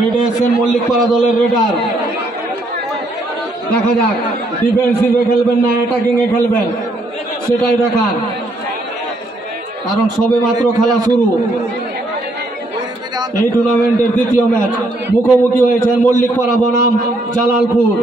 রেডে এসছেন মল্লিকপাড়া দলের রেডার। দেখা যাক ডিফেন্সিভে খেলবেন না অ্যাটাকিং এ খেলবেন, সেটাই দেখার, কারণ সবে মাত্র খেলা শুরু। এই টুর্নামেন্টের দ্বিতীয় ম্যাচ মুখোমুখি হয়েছেন মল্লিকপাড়া বনাম জালালপুর।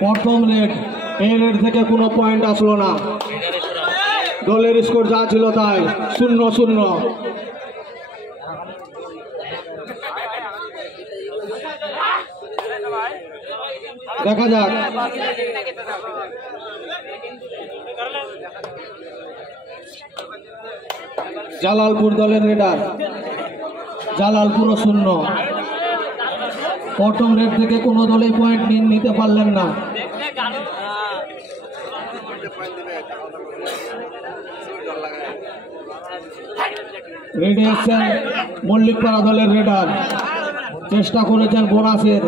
প্রথম রেড, এই রেড থেকে কোনো পয়েন্ট আসলো না, দলের স্কোর যা ছিল তাই 0-0। দেখা যাক জালালপুর দলের রেডার, জালালপুরও 0। প্রথম রেড থেকে কোনো দলে পয়েন্ট নিতে পারলেন না। রেডে এসছেন মল্লিকপাড়া দলের রেডার, চেষ্টা করেছেন বোনাসের,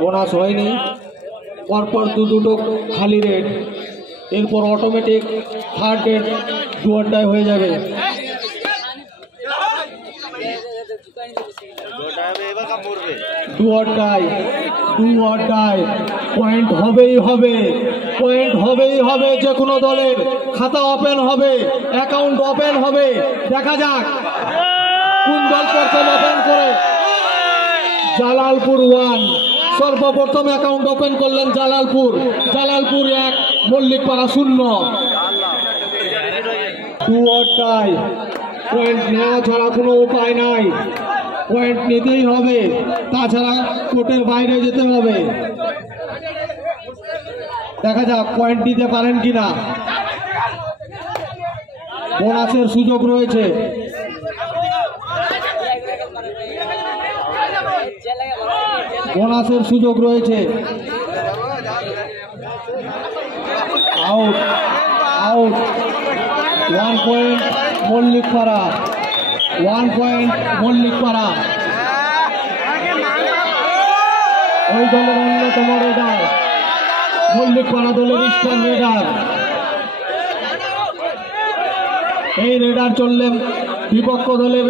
বোনাস হয়নি। পরপর দুটো খালি রেড, এরপর অটোমেটিক থার্ড রেড ডুয়ারটাই হয়ে যাবে। ডুয়ারটাই পয়েন্ট হবেই হবে, পয়েন্ট হবেই হবে, যে কোনো দলের খাতা ওপেন হবে, অ্যাকাউন্ট ওপেন হবে। দেখা যাক কোন দল প্রথম ওপেন করে। জালালপুর 1 সর্বপ্রথম অ্যাকাউন্ট ওপেন করলেন জালালপুর 1, মল্লিকপাড়া 0। ডুয়ারটাই, পয়েন্ট নেওয়া ছাড়া কোনো উপায় নাই, পয়েন্ট নিতেই হবে, তাছাড়া কোর্টের বাইরে যেতে হবে। দেখা যাক পয়েন্ট দিতে পারেন কিনা। বোনাসের সুযোগ রয়েছে, বোনাসের সুযোগ রয়েছে। Out, 1 point Mallickpara, 1 point Mallickpara. ওই দলের অন্যতম রেডার, মল্লিকপাড়া দলের স্টার রেডার। এই রেডার চললে বিপক্ষ দলের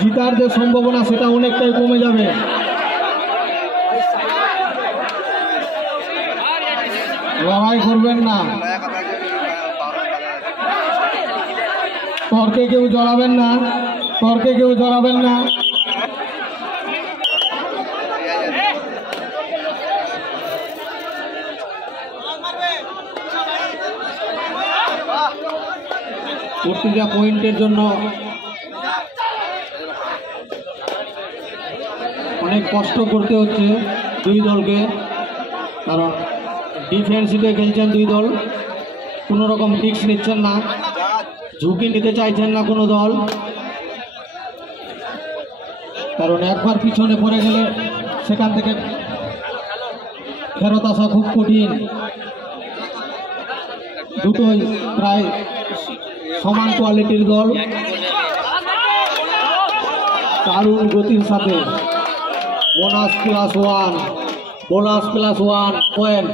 জিতার যে সম্ভাবনা সেটা অনেকটাই কমে যাবে। লড়াই করবেন না, তর্কে কেউ জড়াবেন না, তর্কে কেউ জড়াবেন না। প্রতিটা পয়েন্টের জন্য অনেক কষ্ট করতে হচ্ছে দুই দলকে, কারণ ডিফেন্সিভে খেলছেন দুই দল, কোনো রকম রিস্ক নিচ্ছেন না, ঝুঁকি নিতে চাইছেন না কোনো দল, কারণ একবার পিছনে পড়ে গেলে সেখান থেকে ফেরত আসা খুব কঠিন। দুটোই প্রায় সমান কোয়ালিটির দল, দারুণ গতির সাথে। বোনাস প্লাস 1 পয়েন্ট,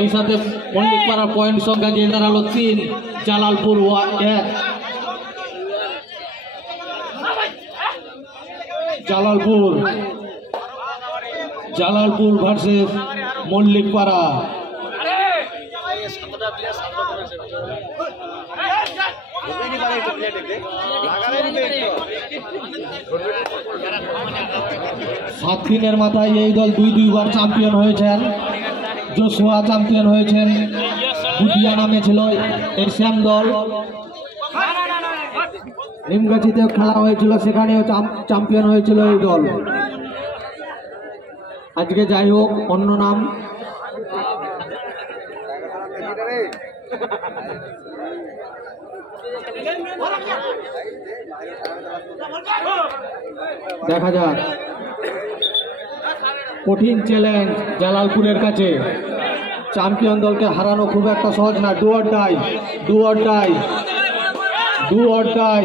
এই সাথে মল্লিকপাড়ার পয়েন্ট সংখ্যা গিয়ে দাঁড়ালো 3, জালালপুর 1। জালালপুর ভার্সেস মল্লিকপাড়া। সাত দিনের মাথায় এই দল দুইবার চ্যাম্পিয়ন হয়েছেন। জোশুয়া চ্যাম্পিয়ন হয়েছেন, বুটিয়া নামে ছিল এশিয়ান দল। নিমগাছিতে খেলা হয়েছিল, সেখানেও চ্যাম্পিয়ন হয়েছিল এই দল। আজকে যাই হোক অন্য নাম। দেখা যাক, কঠিন চ্যালেঞ্জ জালালপুরের কাছে। চ্যাম্পিয়ন দলকে হারানো খুব একটা সহজ না। Do or die, do or die, do or die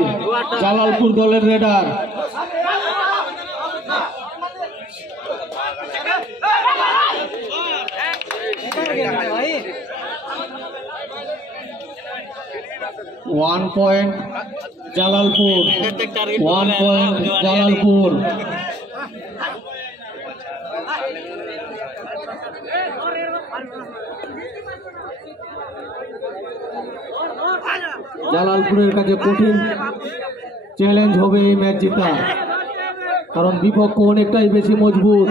Jalalpur দলের raider. One point Jalalpur, 1 point Jalalpur. জালালপুরের কাছে কঠিন চ্যালেঞ্জ হবে এই ম্যাচ জেতা, কারণ বিপক্ষ অনেকটাই বেশি মজবুত।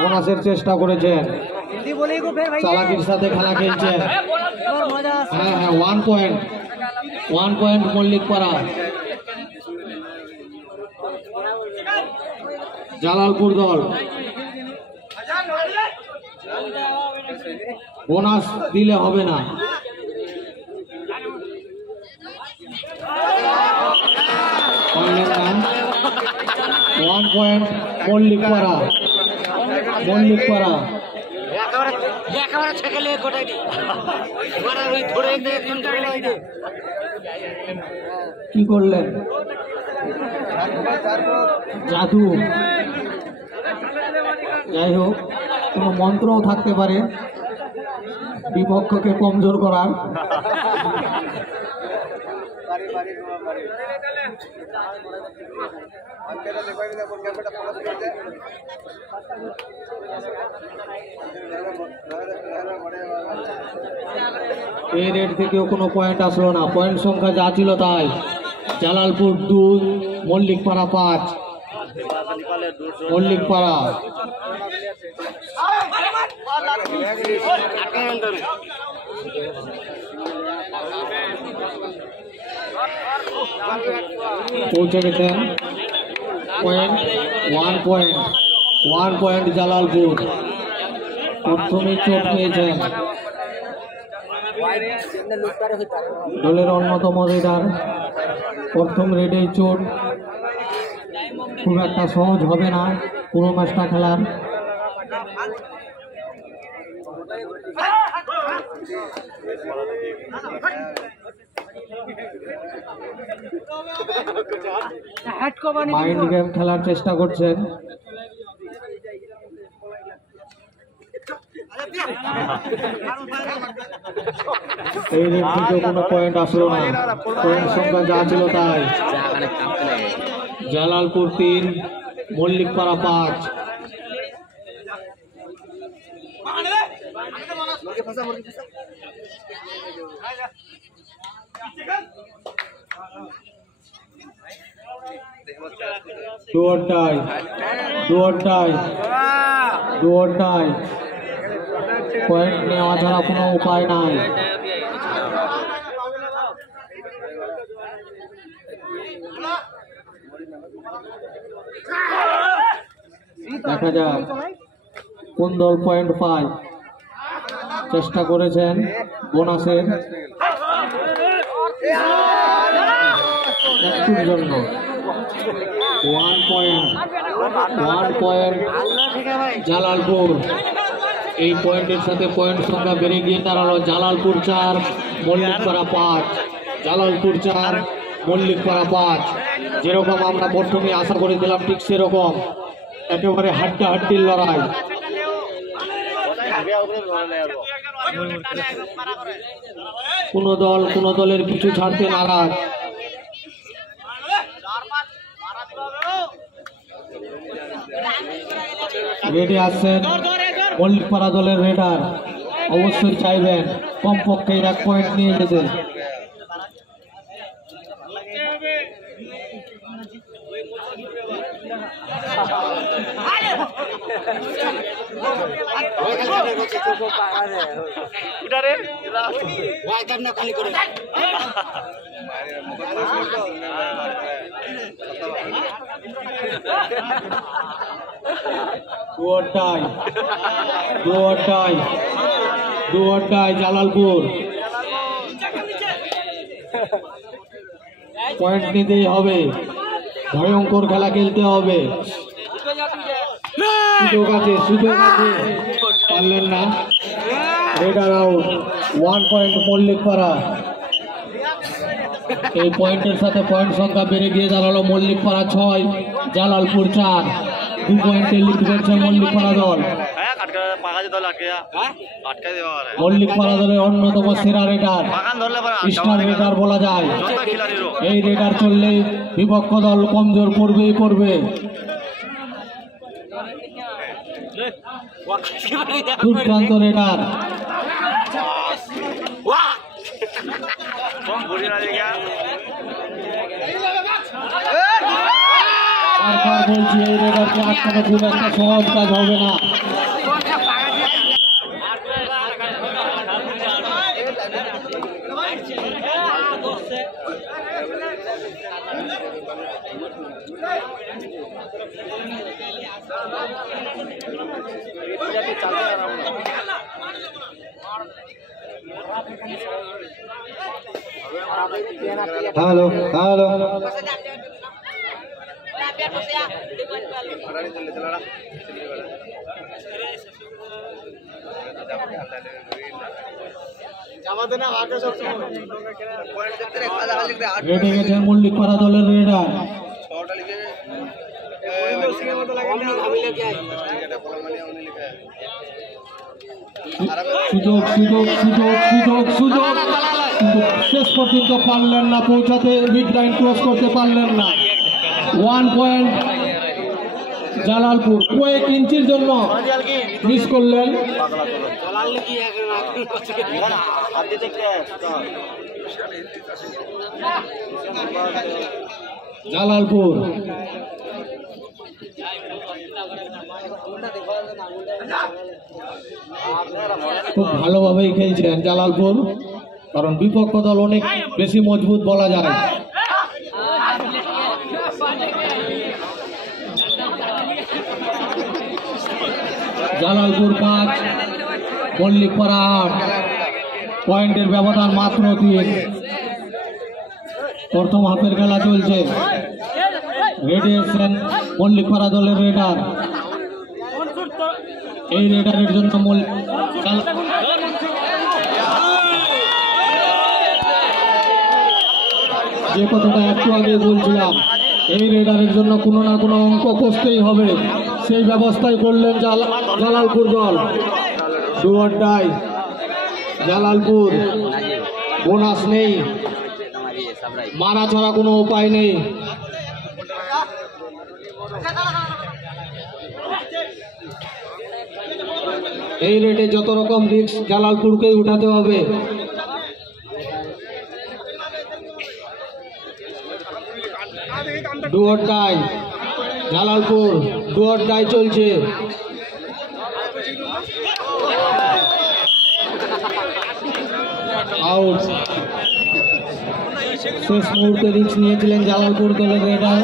বোনাসের চেষ্টা করেছেন, চালাকির সাথে খেলা খেলছেন। হ্যাঁ হ্যাঁ, 1 পয়েন্ট, 1 পয়েন্ট মল্লিকপাড়া। জালালপুর দল বোনাস দিলে হবে না। One point Mallickpara, Mallickpara. কি করলেন? জাদু। যাই হোক, কোনো মন্ত্রও থাকতে পারে বিপক্ষকে কমজোর করার। এই রেড থেকেও কোনো পয়েন্ট আসলো না, পয়েন্ট সংখ্যা যা ছিল তাই। জালালপুর 2, মল্লিকপাড়া 5। মল্লিকপাড়া পৌঁছে গেছেন। Point 1 point, 1 point Jalalpur. প্রথমে চোট পেয়েছেন দলের অন্যতম রেডার। প্রথম রেডেই চোট, খুব একটা সহজ হবে না পুরো ম্যাচটা খেলার। মাইন্ড গেম খেলার চেষ্টা করছেন। এই রেড থেকে কোনো পয়েন্ট আসলো না, পয়েন্ট সংখ্যা যা ছিল তাই। Jalalpur 3, Mallickpara 5। Do or die, do or die, do or die. Point নেওয়া ছাড়া কোনো উপায় নাই। দেখা যাক কোন দল পয়েন্ট পায়। চেষ্টা করেছেন বোনাসের একটুর জন্য। 1 পয়েন্ট, 1 পয়েন্ট জালালপুর। এই পয়েন্টের সাথে পয়েন্ট সংখ্যা বেড়ে গিয়ে দাঁড়ালো জালালপুর 4, মল্লিকপাড়া 5। জালালপুর 4, মল্লিকপাড়া 5। যেরকম আমরা প্রথমে আশা করেছিলাম ঠিক সেরকম একেবারে হাড্ডাহাড্ডির লড়াই। কোন দলের কিছু ছাড়তে নারাজ। রেডি আসছেন মল্লিকপাড়া দলের রেডার, অবশ্যই চাইবেন কমপক্ষে 1 পয়েন্ট নিয়ে যেতে। Do or die, do or die, do or die Jalalpur. পয়েন্ট নিতেই হবে, ভয়ঙ্কর খেলা খেলতে হবে। সুযোগ আছে পারলেন না। Raider out. 1 পয়েন্ট মল্লিকপাড়া। এই পয়েন্টের সাথে পয়েন্ট সংখ্যা বেড়ে গিয়ে দাঁড়ালো মল্লিকপাড়া 6, জালালপুর 4। 2 পয়েন্টে লিড করছে মল্লিকপাড়া দল। মল্লিকপাড়া দলের অন্যতম সেরা রেডার, স্টার রেডার বলা যায়। এই রেডার চললে বিপক্ষ দল কমজোর পড়বে। দুর্দান্ত রেডার। বলছি এই রেডারকে আটকানো খুব একটা সহজ কাজ হবে না। হ্যালো রেডে গেছেন মল্লিকপাড়া দলের রেডার। সুযোগ শেষ পর্যন্ত পারলেন না পৌঁছাতে, মিড লাইন ক্রস করতে পারলেন না। 1 পয়েন্ট জালালপুর। কয়েক ইঞ্চির জন্য মিস করলেন। জালালপুর খুব ভালোভাবেই খেলছেন জালালপুর, কারণ বিপক্ষ দল অনেক বেশি মজবুত বলা যায়। জালালপুর 5, মল্লিকপাড়া 8। পয়েন্টের ব্যবধান মাত্র 3। প্রথম হাফের খেলা চলছে। রেডে এসেছেন মল্লিকপাড়া দলের রেডার। এই রেডারের জন্য যে কথাটা একটু আগে বলছিলাম, এই রেডারের জন্য কোনো না কোনো অঙ্ক কষতেই হবে, সেই ব্যবস্থাই করলেন জালালপুর দল। Do or die Jalalpur. Bonus নেই, মারা ছাড়া কোনো উপায় নেই। এই রেটে যত রকম রিস্ক জালালপুরকেই উঠাতে হবে। Do or die Jalalpur, do or die চলছে। আউট। শেষ মুহূর্তে রিস্ক নিয়েছিলেন জালালপুর দলের রেডার,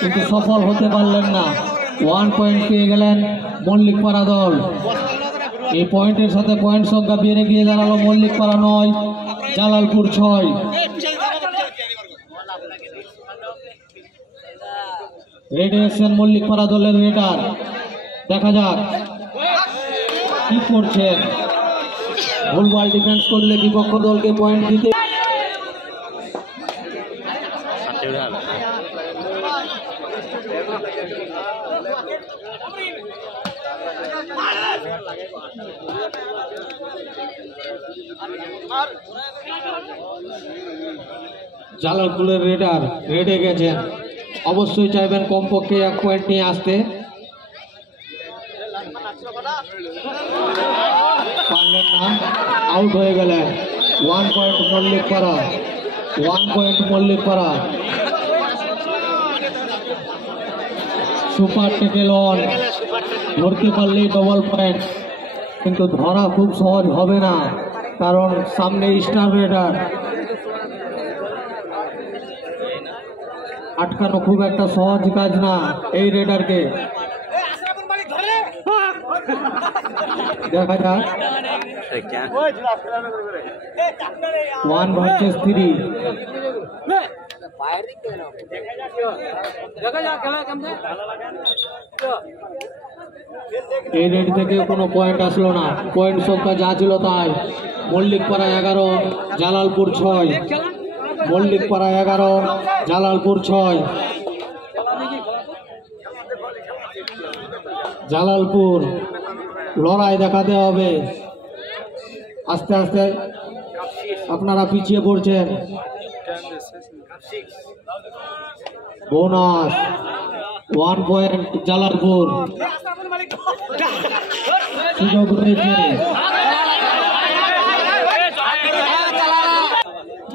কিন্তু সফল হতে পারলেন না। 1 পয়েন্ট পেয়ে গেলেন মল্লিকপাড়া দল। এই পয়েন্টের সাথে পয়েন্ট সংখ্যা বেড়ে গিয়ে দাঁড়ালো মল্লিকপাড়া 9, জালালপুর 6। রেডে এসেছেন মল্লিকপাড়া দলের রেডার। দেখা যাক কি করছেন। ভুলভাল ডিফেন্স করলে বিপক্ষ দলকে পয়েন্ট দিতে। জালালপুরের রেডার রেডে গেছেন, অবশ্যই চাইবেন কমপক্ষে 1 পয়েন্ট নিয়ে আসতে। পারলেন না, আউট হয়ে গেলেন। 1 point Mallickpara, 1 point Mallickpara. Super tackle on, ধরতে পারলেই ডবল পয়েন্ট, কিন্তু ধরা খুব সহজ হবে না, কারণ সামনে স্টার রেডার। আটকানো খুব একটা সহজ কাজ না এই রেডারকে। দেখা যাক 1 ভার্সেস 3। এই রেড থেকে কোনো পয়েন্ট আসলো না, পয়েন্ট সংখ্যা যা ছিল তাই। মল্লিকপাড়া 11, জালালপুর 6। মল্লিকপাড়া 11, জালালপুর 6। জালালপুর লড়াই দেখাতে হবে। আস্তে আস্তে আপনারা পিছিয়ে পড়ছেন। Bonus 1 point Jalalpur. সুযোগ রয়েছে,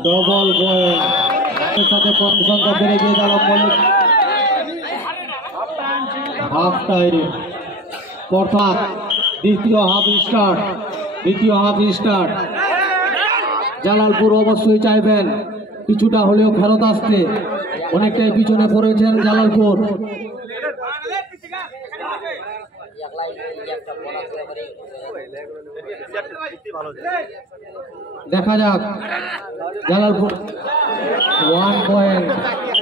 ডবল পয়েন্ট। সাথে পয়েন্ট সংখ্যা বেড়ে গিয়ে গেল মল্লিক। হাফ টাইম অর্থাৎ দ্বিতীয় হাফ স্টার্ট। জালালপুর অবশ্যই চাইবেন কিছুটা হলেও ফেরত আসতে, অনেকটাই পিছনে পড়েছেন জালালপুর। দেখা যাক Jalalpur 1 point,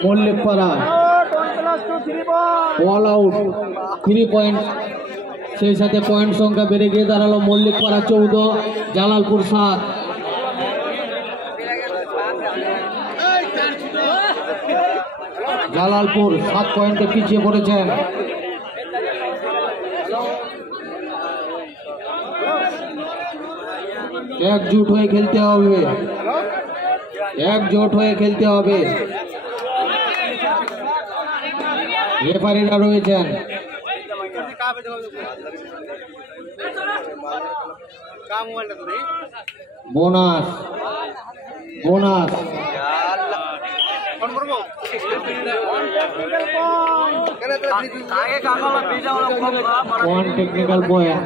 Mallickpara all out 3 point. সেই সাথে পয়েন্ট সংখ্যা বেড়ে গিয়ে দাঁড়ালো মল্লিকপাড়া 14, জালালপুর 7। জালালপুর 7 পয়েন্টে পিছিয়ে পড়েছেন। একজোট হয়ে খেলতে হবে, রেফারিরা রয়েছেন। Bonus one technical point.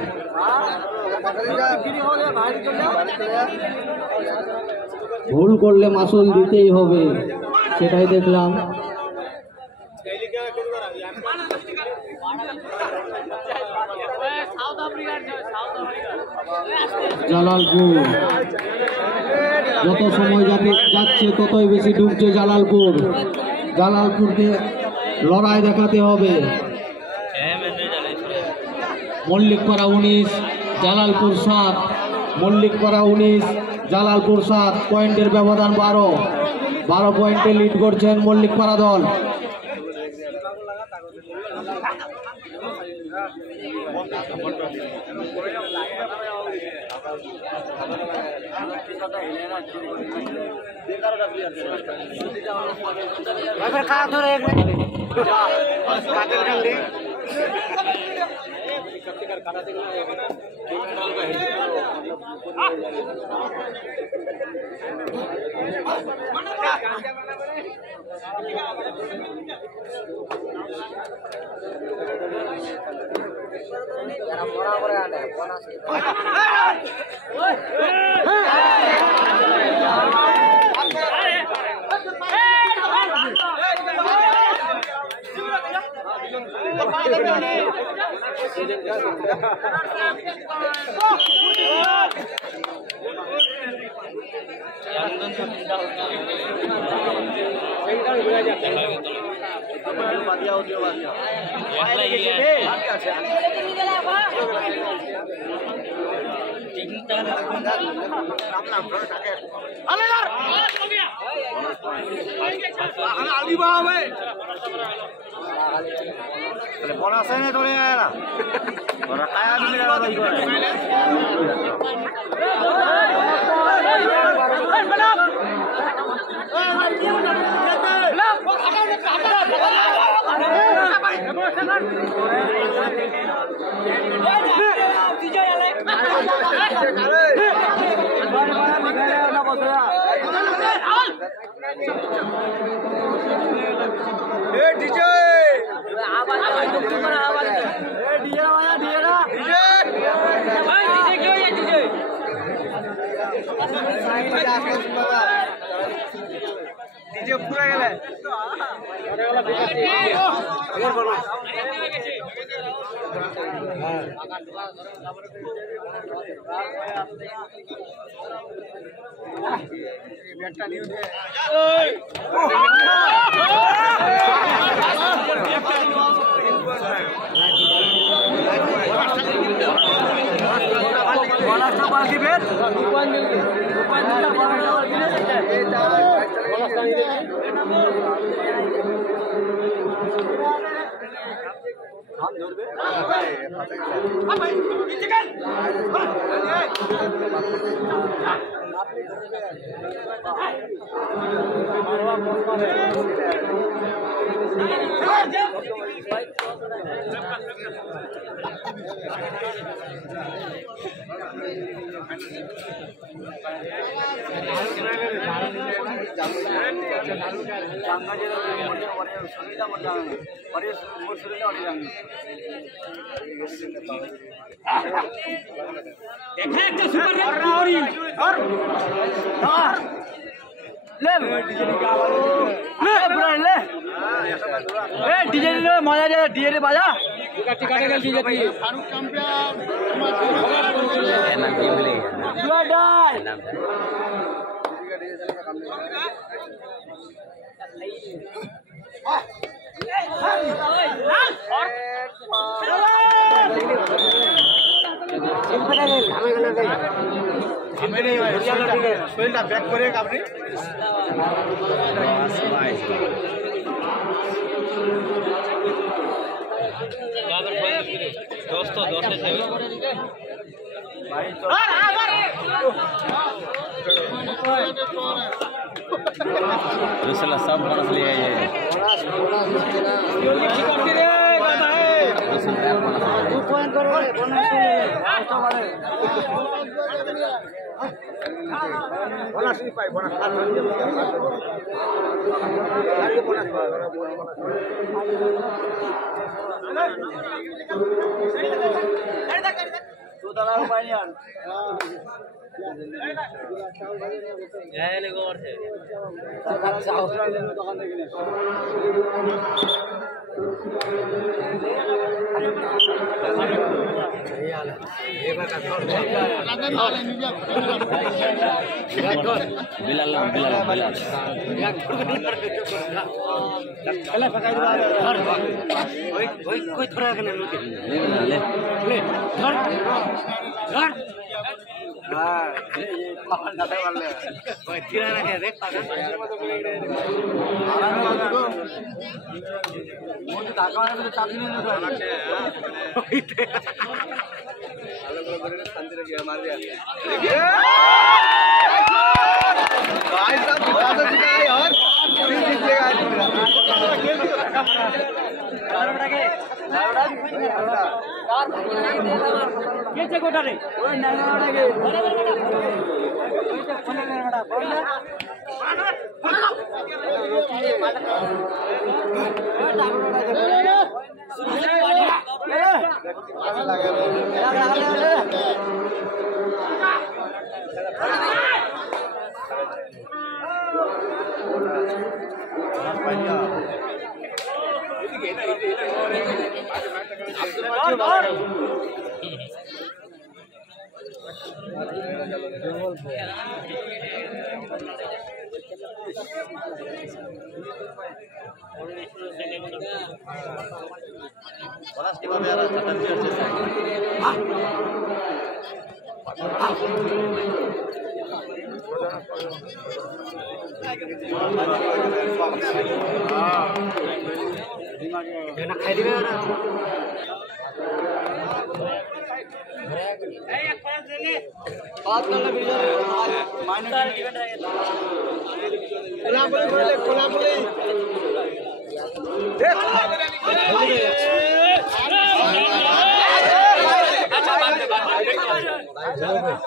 ভুল করলে মাসুল দিতেই হবে, সেটাই দেখলাম। জালালপুর যত সময় যাচ্ছে ততই বেশি ডুবছে জালালপুরকে লড়াই দেখাতে হবে। মল্লিকপাড়া 19, জালালপুর 7। মল্লিকপাড়া 19, জালালপুর 7। পয়েন্টের ব্যবধান 12 পয়েন্টে লিড করছেন মল্লিকপাড়া দল। मजा जाए डीजे बाजा ব্যাক করে আপনি सब बोनस ले आइए कोई थोड़ा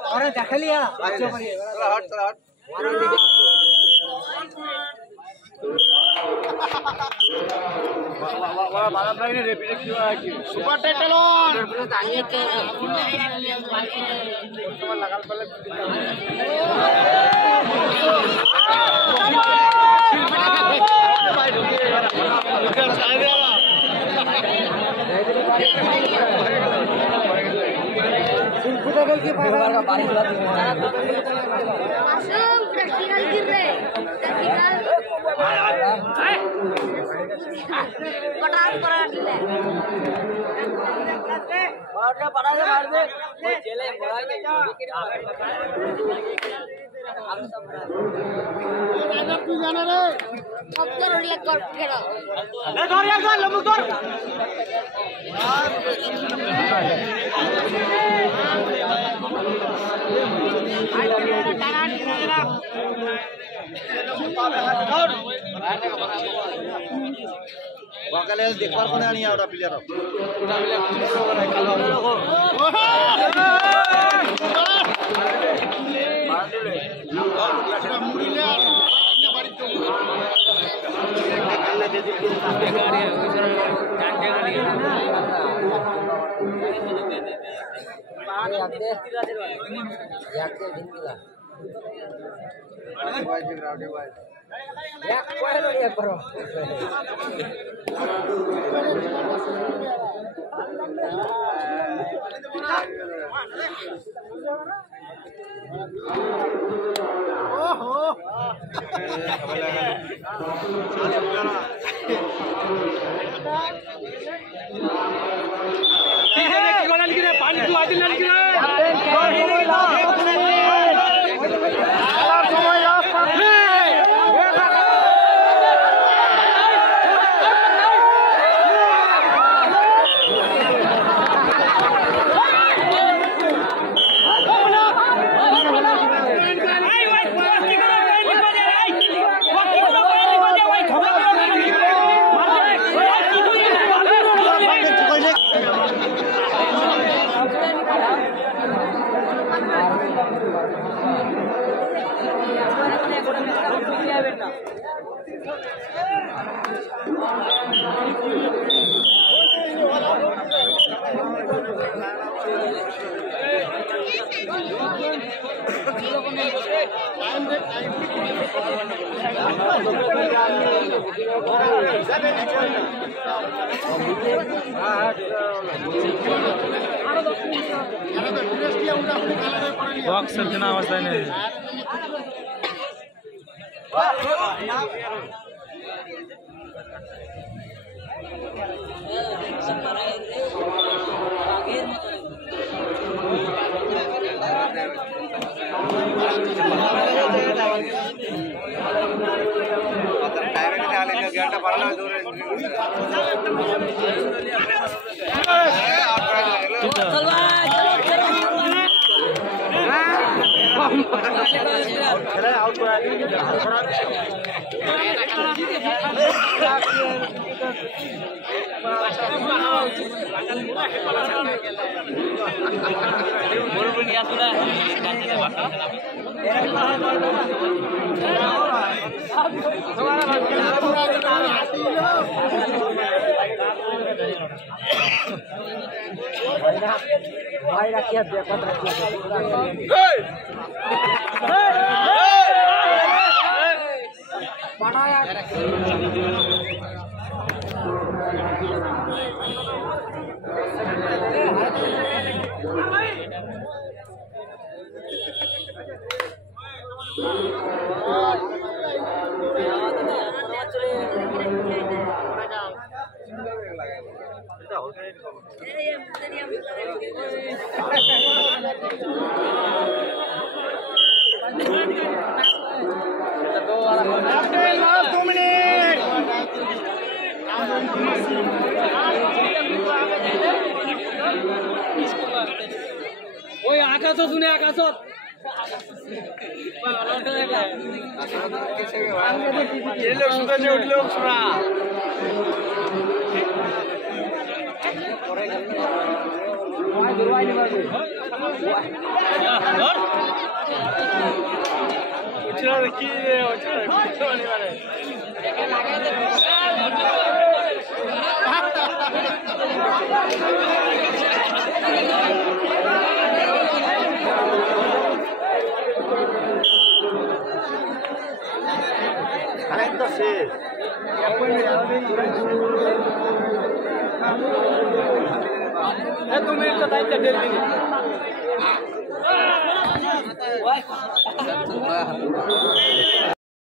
अरे देख लिया सुपर टेटलॉन लगाल Langsung practical kira. Kotak kotak gila. Kopter lihat kopter. সকালে দেখবার কোনে আনিয়া ওটা প্লেয়ার बॉक्स सर्जना अवस्था नहीं भाई रखिए बेपत रखिए आकाशत सुने आकाशत उठले शोना तुम ভাই